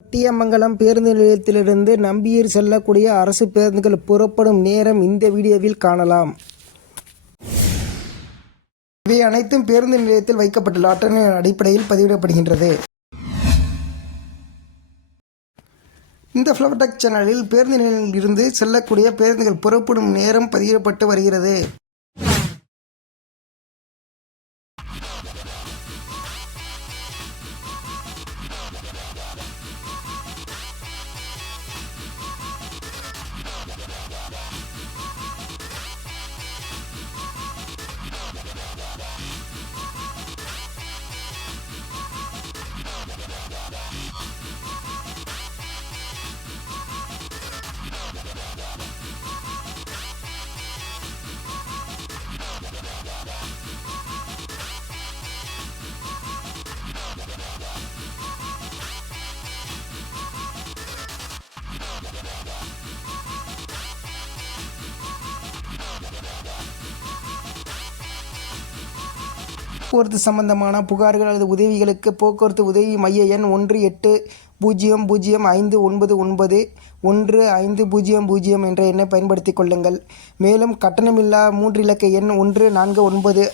பட்டியமங்கலம் பேருந்து நிலையத்திலிருந்து நம்பியூர் செல்லக்கூடிய அரசு பேருந்துகள் புறப்படும் நேரம் இந்த வீடியோவில் காணலாம். இவை அனைத்தும் பேருந்து நிலையத்தில் வைக்கப்பட்டுள்ள அட்டவணையின் அடிப்படையில் பதிவிடப்படுகின்றது. இந்த ஃப்ளவர் டெக் சேனலில் பேருந்து நிலையத்தில் இருந்து செல்லக்கூடிய பேருந்துகள் புறப்படும் நேரம் பதிவிடப்பட்டு வருகிறது. போக்குவரத்து சம்பந்தமான புகார்கள் அல்லது உதவிகளுக்கு போக்குவரத்து உதவி மைய எண் 1805991500 என்ற எண்ணை பயன்படுத்திக் கொள்ளுங்கள். மேலும் கட்டணமில்லா 3 இலக்க எண் 149